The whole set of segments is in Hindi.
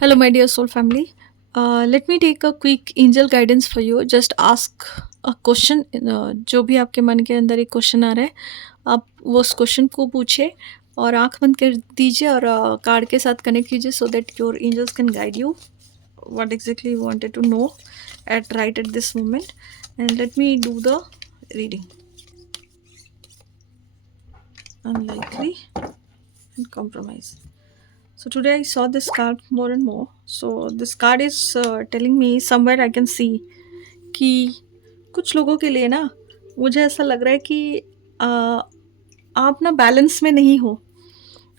Hello, my dear soul family. Let me take a quick angel guidance for you. Just ask a question. जो भी आपके मन के अंदर एक क्वेश्चन आ रहा है, आप वो उस क्वेश्चन को पूछिए और आंख बंद कर दीजिए और कार्ड के साथ कनेक्ट कीजिए so that your angels can guide you what exactly you wanted to know at right at this moment. And let me do the reading. Unlikely and compromise. So today I saw this card more and more. So this card is telling me somewhere I can see कि कुछ लोगों के लिए ना मुझे ऐसा लग रहा है कि आप ना बैलेंस में नहीं हो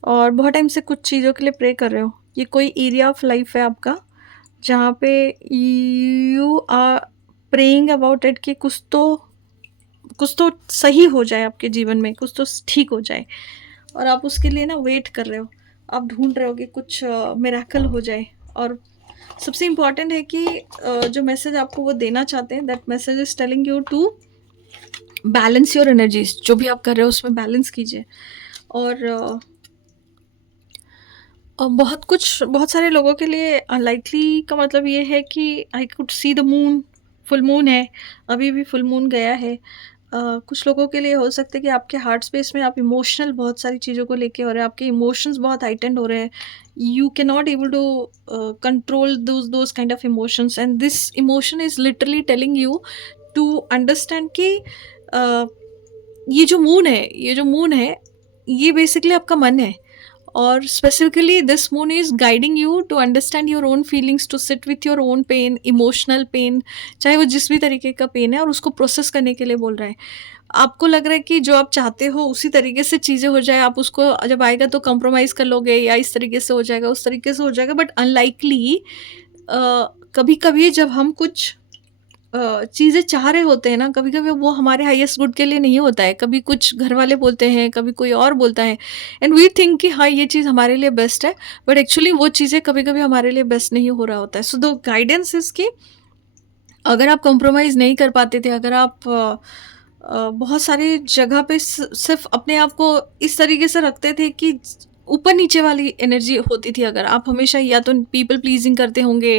और बहुत टाइम से कुछ चीज़ों के लिए प्रे कर रहे हो। ये कोई एरिया ऑफ लाइफ है आपका जहाँ पे you are praying about it कि कुछ तो सही हो जाए आपके जीवन में, कुछ तो ठीक हो जाए और आप उसके लिए ना वेट कर रहे हो। आप ढूंढ रहे हो कि कुछ मिरेकल हो जाए। और सबसे इम्पॉर्टेंट है कि जो मैसेज आपको वो देना चाहते हैं, that message is telling you to balance your energies. जो भी आप कर रहे हो उसमें बैलेंस कीजिए। और बहुत सारे लोगों के लिए अनलाइकली का मतलब ये है कि I could see the moon. Full moon है, अभी भी फुल मून गया है। कुछ लोगों के लिए हो सकता है कि आपके हार्ट स्पेस में आप इमोशनल बहुत सारी चीज़ों को लेके हो रहे हैं, आपके इमोशंस बहुत हाइटेंड हो रहे हैं। You can not able to control those kind of emotions and this emotion is literally telling you to understand कि ये जो मून है ये बेसिकली आपका मन है। और specifically this moon is guiding you to understand your own feelings, to sit with your own pain, emotional pain, चाहे वो जिस भी तरीके का पेन है, और उसको प्रोसेस करने के लिए बोल रहा है। आपको लग रहा है कि जो आप चाहते हो उसी तरीके से चीज़ें हो जाए, आप उसको जब आएगा तो कंप्रोमाइज़ कर लोगे या इस तरीके से हो जाएगा, उस तरीके से हो जाएगा। बट अनलाइकली कभी कभी जब हम कुछ चीज़ें चाह रहे होते हैं ना, कभी-कभी वो हमारे हाईएस्ट गुड के लिए नहीं होता है। कभी कुछ घरवाले बोलते हैं, कभी कोई और बोलता है एंड वी थिंक कि हाँ, ये चीज़ हमारे लिए बेस्ट है, बट एक्चुअली वो चीज़ें कभी-कभी हमारे लिए बेस्ट नहीं हो रहा होता है। सो द गाइडेंस इज़ कि अगर आप कॉम्प्रोमाइज़ नहीं कर पाते थे, अगर आप बहुत सारी जगह पे सिर्फ़ अपने आप को इस तरीके से रखते थे कि ऊपर-नीचे वाली एनर्जी होती थी, अगर आप हमेशा या तो पीपल प्लीज़िंग करते होंगे,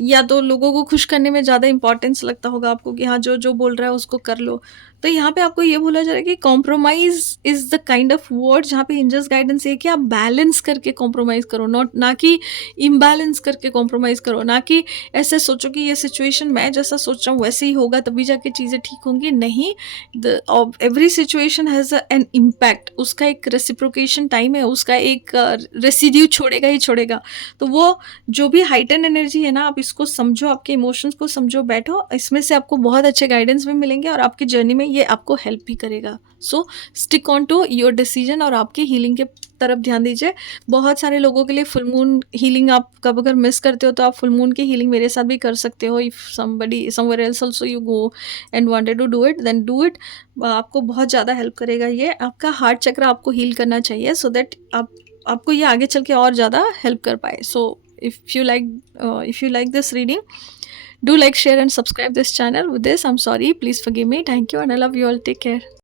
या तो लोगों को खुश करने में ज़्यादा इम्पोर्टेंस लगता होगा आपको कि हाँ, जो बोल रहा है उसको कर लो। तो यहाँ पे आपको ये बोला जा रहा है कि compromise is the kind of word जहाँ पे एंजल्स गाइडेंस ये है कि आप बैलेंस करके कॉम्प्रोमाइज़ करो, नॉट ना कि इम्बैलेंस करके कॉम्प्रोमाइज़ करो, ना कि ऐसे सोचो कि ये सिचुएशन मैं जैसा सोच रहा हूँ वैसे ही होगा तभी जाके चीज़ें ठीक होंगी। नहीं, the every situation has an impact. उसका एक रेसिप्रोकेशन टाइम है, उसका एक रेसिड्यू छोड़ेगा ही छोड़ेगा। तो वो जो भी हाइटन एनर्जी है ना, आप इसको समझो, आपके इमोशंस को समझो, बैठो, इसमें से आपको बहुत अच्छे गाइडेंस भी मिलेंगे और आपकी जर्नी में ये आपको हेल्प भी करेगा। So stick on to your decision और आपकी हीलिंग के तरफ ध्यान दीजिए। बहुत सारे लोगों के लिए फुल मून हीलिंग आप कब अगर मिस करते हो तो आप फुल मून की हीलिंग मेरे साथ भी कर सकते हो। If somebody somewhere else also you go and wanted to do it, then do it. आपको बहुत ज़्यादा हेल्प करेगा ये। आपका हार्ट चक्र आपको हील करना चाहिए सो दैट आपको ये आगे चल के और ज़्यादा हेल्प कर पाए। सो if you like this reading, do like, share and subscribe this channel. With this, I'm sorry, please forgive me. Thank you and I love you all. Take care.